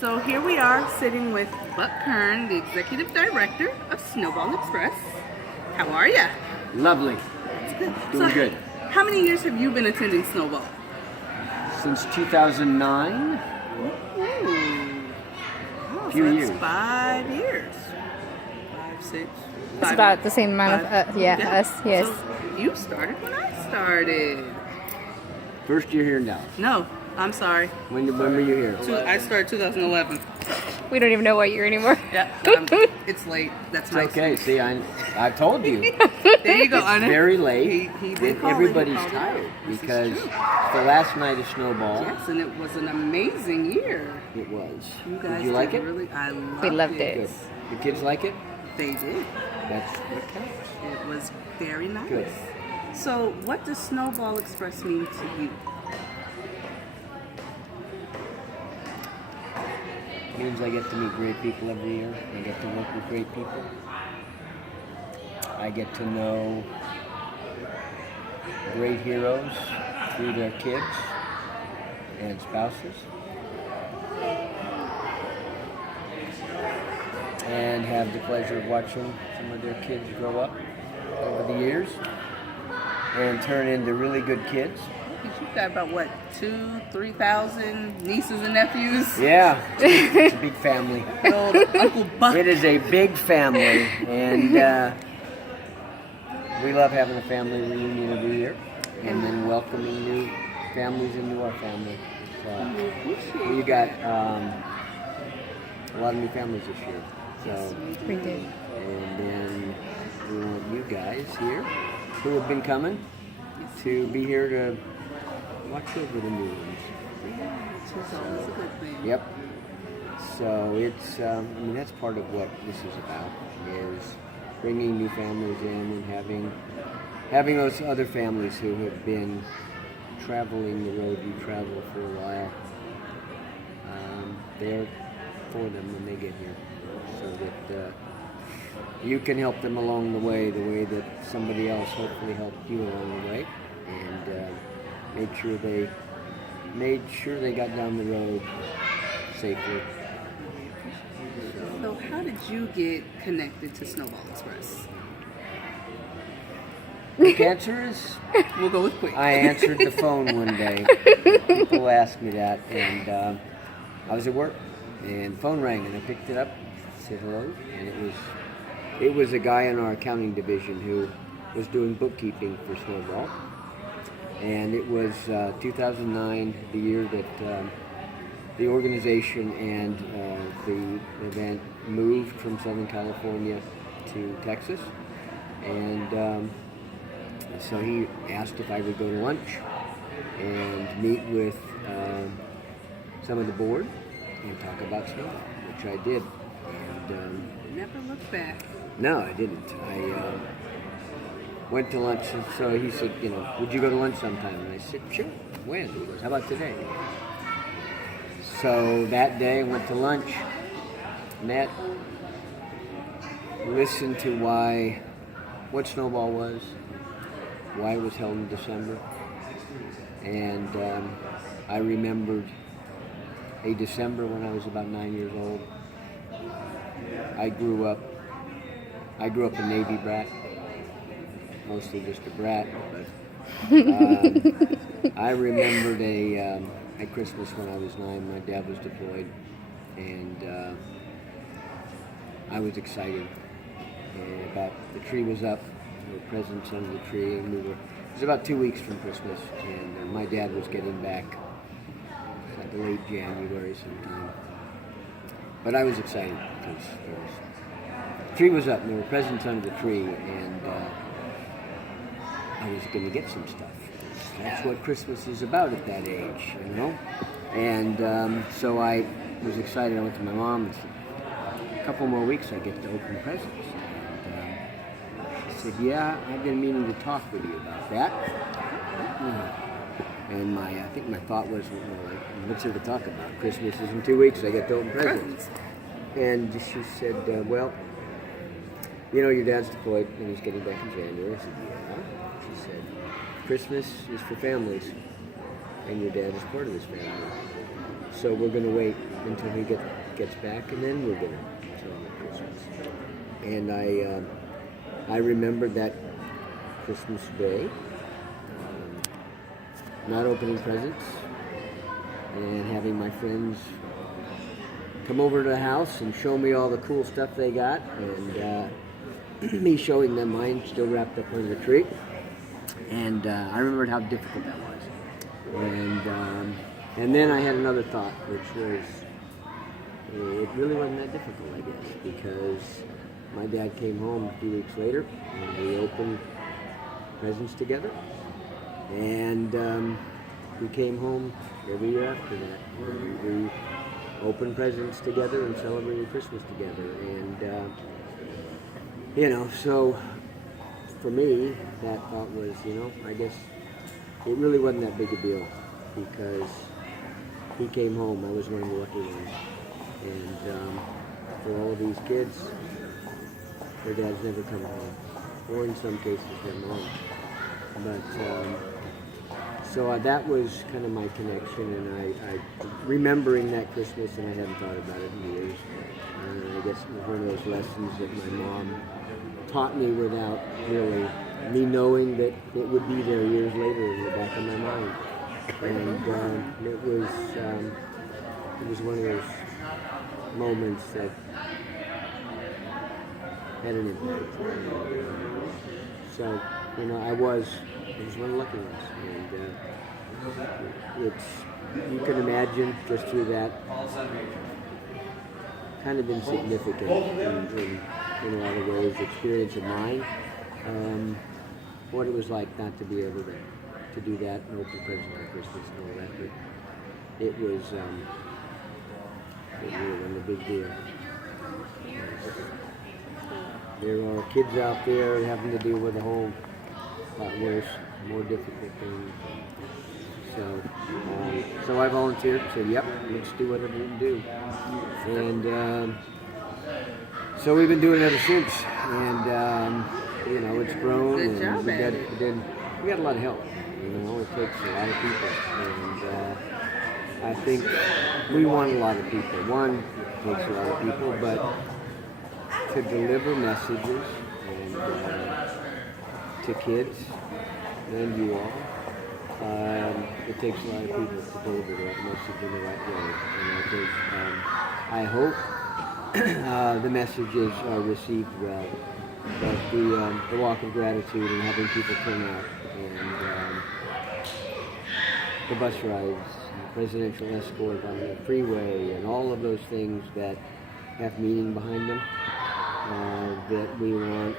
So here we are sitting with Buck Kern, the executive director of Snowball Express. How are you? Lovely. Doing good. How many years have you been attending Snowball? Since 2009. Oh, Few so years. that's 5 years. 5, 6. It's about the same amount of, us, yes. So you started when I started. First year here now. No, I'm sorry. When were you here? I started 2011. We don't even know what year anymore. Yeah, it's late. That's It's nice. okay. See, I told you. There you go, It's Anna. very late. He did and call it. everybody's He called it. tired This is because true. the last night of Snowball. Yes, and it was an amazing year. It was. You guys Did you like it? Really, I loved We loved it. it. Good. The kids like it? They did. That's what counts. It was very nice. Good. So, what does Snowball Express mean to you? It means I get to meet great people every year. I get to work with great people. I get to know great heroes through their kids and spouses. And have the pleasure of watching some of their kids grow up over the years and turn into really good kids. You've got about, what, 2,000-3,000 nieces and nephews? Yeah, it's a big family. Old Uncle Buck. It is a big family, and we love having a family reunion every year, and then welcoming new families into our family. So we got a lot of new families this year. So We did. and then we want you guys here who have been coming to be here to watch over the new ones. Which is always a good thing. Yep. So it's, I mean, that's part of what this is about, is bringing new families in and having those other families who have been traveling the road you travel for a while. They're for them when they get here, so that you can help them along the way that somebody else hopefully helped you along the way, and made sure they got down the road safely. So, how did you get connected to Snowball Express? The answer is, We'll go with quick. I answered the phone one day. People asked me that, and I was at work, and the phone rang, and I picked it up, said hello, and it was a guy in our accounting division who was doing bookkeeping for Snowball, and it was 2009, the year that the organization and the event moved from Southern California to Texas, and so he asked if I would go to lunch and meet with some of the board and talk about Snowball, which I did. And Never look back. no, I didn't. I went to lunch, and so he said, would you go to lunch sometime? And I said, sure. When? He goes, how about today? So that day I went to lunch, met, listened to what Snowball was, why it was held in December, and I remembered a December when I was about 9 years old. I grew up a Navy brat, mostly just a brat, but I remembered at Christmas when I was 9, my dad was deployed, and I was excited. And about the tree was up, there were presents under the tree, and it was about 2 weeks from Christmas, and my dad was getting back like late January sometime. But I was excited because the tree was up and there were presents under the tree, and I was going to get some stuff. That's what Christmas is about at that age, And so I was excited. I went to my mom and said, a couple more weeks I get to open presents. And she said, yeah, I've been meaning to talk with you about that. And I think my thought was, what's there to talk about? Christmas is in 2 weeks, I get to open presents. And she said, well, your dad's deployed and he's getting back in January. I said, yeah. She said, Christmas is for families, and your dad is part of this family. So we're going to wait until he gets back, and then we're going to celebrate Christmas. And I remembered that Christmas Day, not opening presents, and having my friends come over to the house and show me all the cool stuff they got, and me showing them mine still wrapped up under the tree. And I remembered how difficult that was. And then I had another thought, which was, it really wasn't that difficult, I guess, because my dad came home a few weeks later, and we opened presents together. And we came home every year after that. We opened presents together and celebrated Christmas together. And, so for me, that thought was, I guess it really wasn't that big a deal, because he came home. I was one of the lucky ones. And for all of these kids, their dads never come home, or in some cases their mom. But so that was kind of my connection, and I remembering that Christmas, and I hadn't thought about it in years. I guess it was one of those lessons that my mom taught me without really me knowing that it would be there years later in the back of my mind. And it was one of those moments that had an impact. So, I was one of the lucky ones. And you can imagine just through that kind of insignificant in a lot of ways experience of mine, what it was like not to be able to do that and open presents for Christmas and all that. But it was it really wasn't a big deal. There are kids out there having to deal with a whole lot worse, more difficult things. So I volunteered, said, yep, let's do whatever we can do. And so we've been doing it ever since. And, it's grown. Good job, we got a lot of help. It takes a lot of people. And I think we want a lot of people. One, it takes a lot of people, but to deliver messages and to kids and you all, it takes a lot of people to deliver that message in the right way. And I think, I hope the messages are received well. But the walk of gratitude and having people come out, and the bus rides, and the presidential escort on the freeway, and all of those things that have meaning behind them, that we want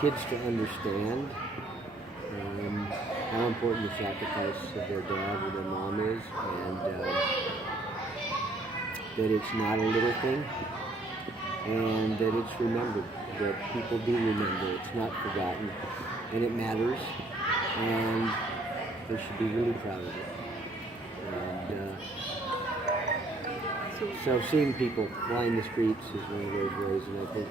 kids to understand how important the sacrifice of their dad or their mom is, and that it's not a little thing, and that it's remembered, that people do remember, it's not forgotten, and it matters, and they should be really proud of it. And so seeing people line the streets is one of those ways, and I think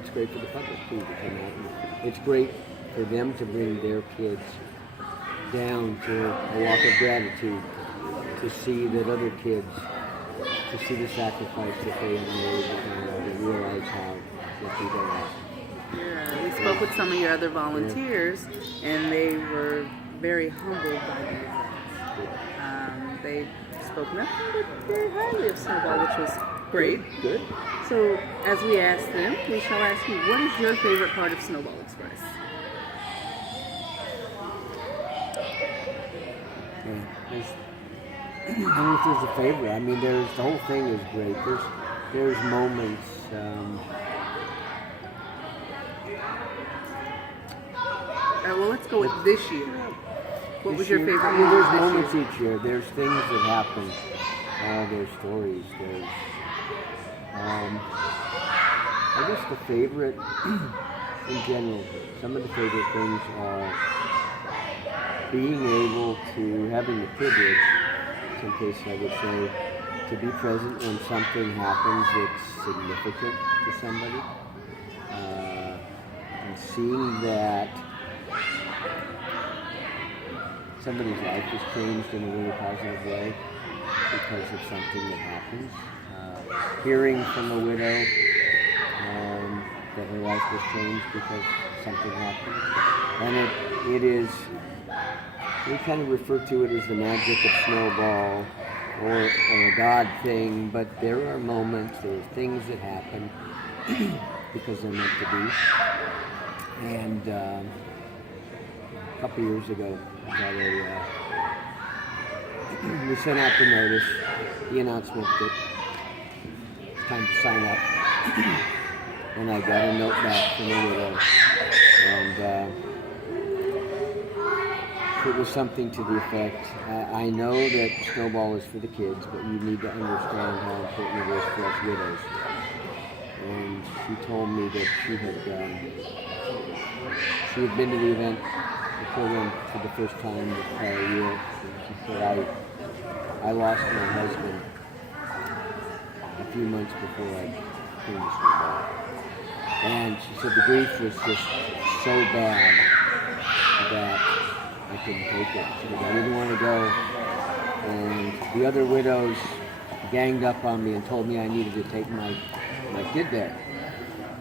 it's great for the public too to come out. And it's great for them to bring their kids down to a walk of gratitude, to see that other kids, to see the sacrifice that they have made, and realize how lucky they are. Yeah, we spoke with some of your other volunteers, and they were very humbled by you. They spoke nothing but very highly of Snowball, which was great. Good. So, as we asked them, we shall ask you, what is your favorite part of Snowball Express? I don't know if there's a favorite. I mean, the whole thing is great. There's moments. Well, let's go with this year. What was your favorite I mean, there's moment moments this year? each year. There's things that happen. There's stories. There's, I guess the favorite, in general, some of the favorite things are being able to, having the privilege, in some cases I would say, to be present when something happens that's significant to somebody. And seeing that somebody's life is changed in a really positive way because of something that happens. Hearing from a widow that her life was changed because something happened. And it is, we kind of refer to it as the magic of Snowball or a God thing, but there are moments, there are things that happen because they're meant to be. And a couple years ago, we sent out the notice, the announcement that it's time to sign up. And I got a note back from a widow. And it was something to the effect, I know that Snowball is for the kids, but you need to understand how important it is for us widows. And she told me that she had been to the event, the program, for the first time in the prior year. And she said, I lost my husband a few months before I came to Snowball. And she said the grief was just so bad that I couldn't take it. She said, I didn't want to go. And the other widows ganged up on me and told me I needed to take my kid there.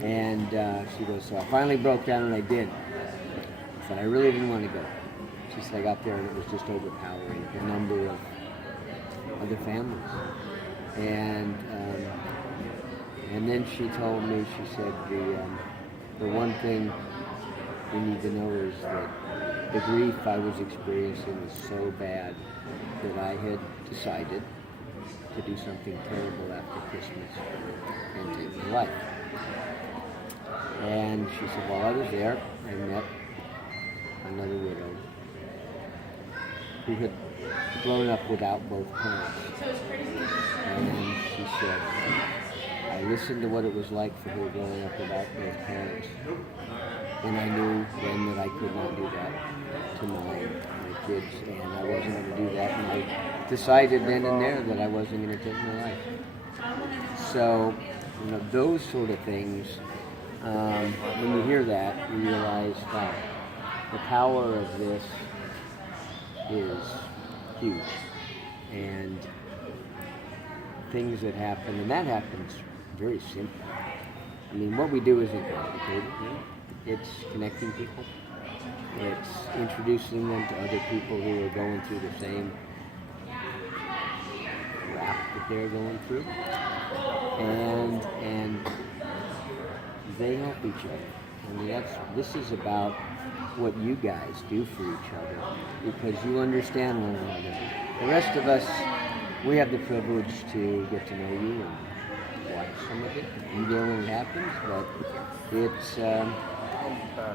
And she goes, so I finally broke down and I did. I said, I really didn't want to go. She said, I got there and it was just overpowering, the number of other families. And then she told me, she said, the one thing you need to know is that the grief I was experiencing was so bad that I had decided to do something terrible after Christmas and take my life. And she said, while I was there, I met another widow who had grown up without both parents. And she said, I listened to what it was like for her growing up without both parents. And I knew then that I could not do that to my kids, and I wasn't going to do that. And I decided then and there that I wasn't going to take my life. So, those sort of things, when you hear that, you realize that the power of this is huge. And things that happen, and that happens very simply. I mean, what we do isn't complicated. It's connecting people. It's introducing them to other people who are going through the same crap that they're going through. And they help each other. I mean, this is about what you guys do for each other because you understand one another. The rest of us, we have the privilege to get to know you and watch some of it, be there when it happens, but it's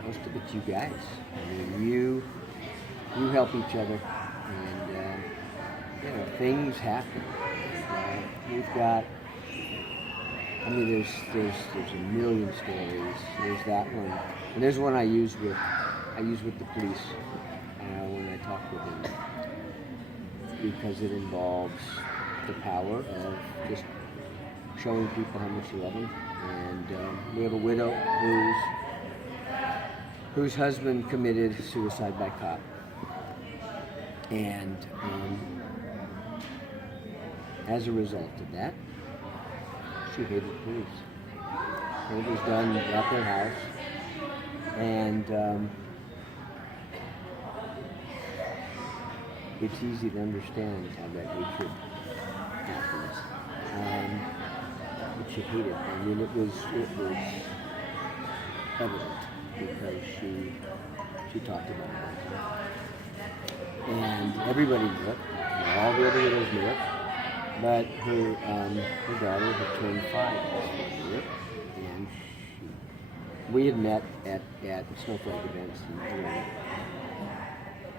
most of it's you guys. I mean, you help each other, and things happen. We've got, I mean, there's a million stories. There's that one, and there's one I use with the police when I talk with them, because it involves the power of just showing people how much you love them. And we have a widow whose husband committed suicide by cop, and as a result of that, she hated police. And it was done at their house, and it's easy to understand how that hatred happens. But she hated. I mean, it was evident because she talked about it, and everybody knew it. All the other widows knew it, but her daughter had turned 5 this year, and we had met at snowflake events and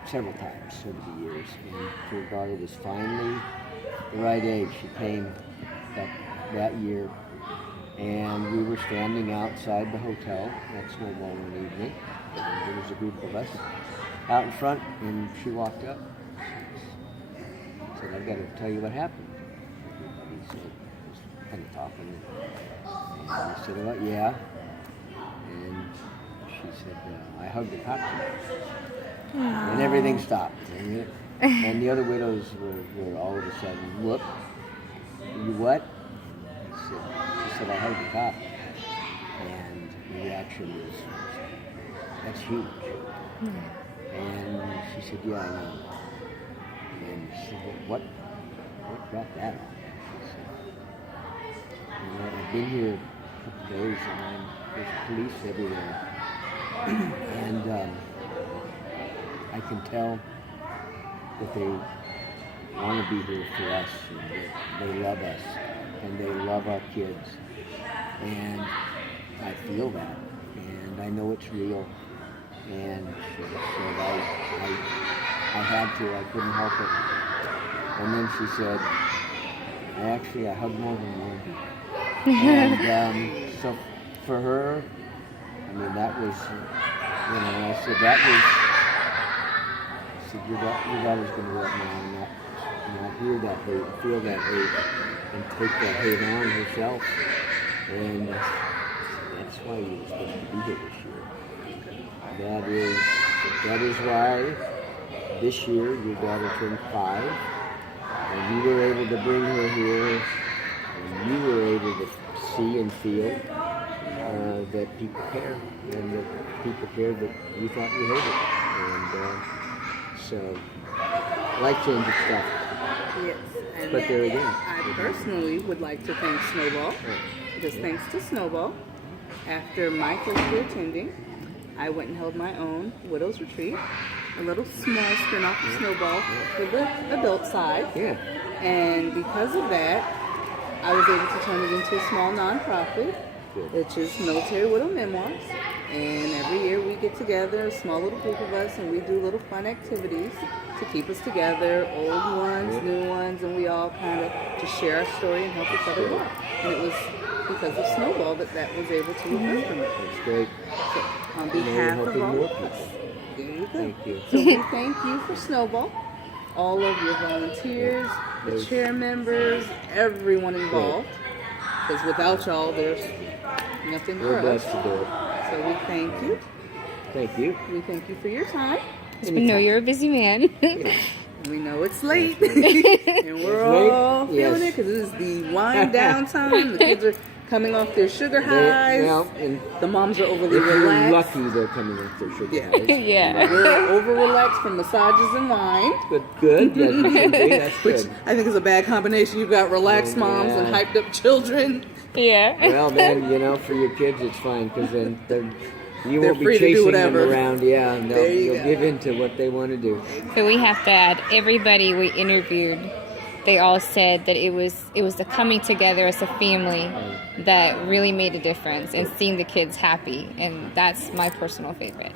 several times over the years, and her daughter was finally the right age. She came that year, and we were standing outside the hotel at Snowball one evening, and there was a group of us out in front, and she walked up and said, I've got to tell you what happened. Everybody said, was kind of talking, and I said, well, yeah, and she said, I hugged the cop tonight. And everything stopped. And the other widows were all of a sudden, whoop, you what? She said, I heard the cop. And the reaction was, that's huge. And she said, yeah, I know. And she said, what brought that on? She said, I've been here a couple days and there's police everywhere. And I can tell that they want to be here for us, and that they love us, and they love our kids. And I feel that, and I know it's real. And she said, I had to, I couldn't help it. And then she said, I hugged more than one. And so for her, I mean, that was, I said, your daughter's going to go up now and not hear that hate, feel that hate, and take that hate on herself. And that's why you're supposed to be here this year. That is why this year your daughter turned 5, and you were able to bring her here, and you were able to see and feel that people care, and that people care that you thought you hated. And so, life-changing stuff. Yes. And But there again. I personally would like to thank Snowball, because thanks to Snowball, after my first year attending, I went and held my own widow's retreat, a little small spin-off of Snowball for the adult side. Yeah. And because of that, I was able to turn it into a small nonprofit, which is Military Widow Memoirs. And every year we get together, a small little group of us, and we do little fun activities to keep us together, old ones, new ones, and we all kind of just share our story and help each other grow. And it was because of Snowball that was able to occur from it. That's great. So, on behalf of helping all more of us, people. there you go. Thank you. So we thank you for Snowball, all of your volunteers, the chair members, everyone involved. Because without y'all, there's nothing for We're us. blessed to do it. So we thank you. Thank you. We thank you for your time. We know you're a busy man. We know it's late, and we're all feeling it because it is the wind down time. The kids are coming off their sugar highs. And The moms are overly if you're relaxed. lucky, they're coming off their sugar Yeah. highs. Yeah. We're over relaxed from massages and wine. Good. That's Which good. I think is a bad combination. You've got relaxed moms and Yeah. hyped up children. Yeah. Well, then, for your kids, it's fine, because then you They're won't free be to do chasing whatever. them around. Yeah, and There you you'll go. give in to what they want to do. So we have to add, everybody we interviewed, they all said that it was the coming together as a family that really made a difference, and seeing the kids happy, and that's my personal favorite.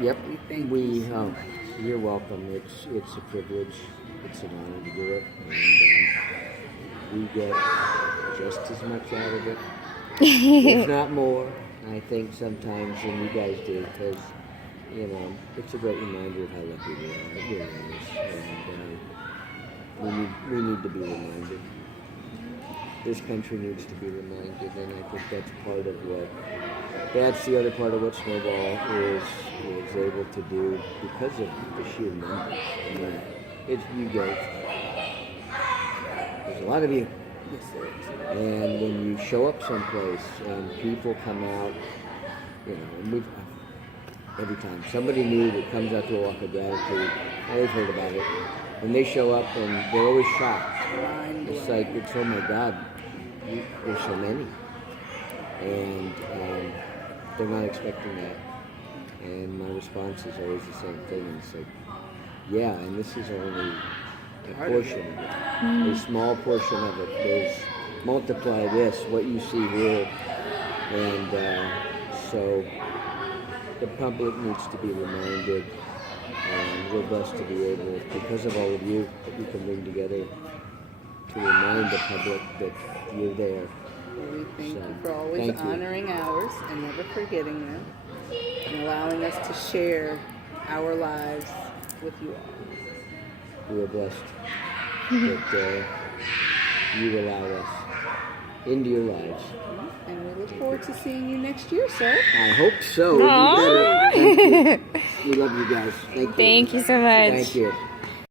Yep. thank You're welcome. It's a privilege. It's an honor to do it, and we get just as much out of it, if not more. I think sometimes than you guys do, because it's a great reminder of how lucky we are. It really is, and we need to be reminded. This country needs to be reminded, and I think that's the other part of what Snowball is able to do because of the sheer numbers. I mean, it's you guys. There's a lot of you. Yes, sir. And when you show up someplace and people come out, and every time somebody new that comes out to a walk of gratitude, they've heard about it, and they show up and they're always shocked. It's like, oh my God, there's so many, and they're not expecting that. And my response is always the same thing. And it's like, yeah, and this is only a portion of it, a small portion of it. There's multiply this, what you see here, and so the public needs to be reminded, and we're blessed to be able, because of all of you, that we can bring together to remind the public that you're there. Well, we thank So, you for always thank you. honoring ours and never forgetting them, and allowing us to share our lives with you all. We are blessed that you allow us into your lives. And we look forward to seeing you next year, sir. I hope so. You Aw. better. Thank you. We love you guys. Thank you. Thank you so much. Thank you.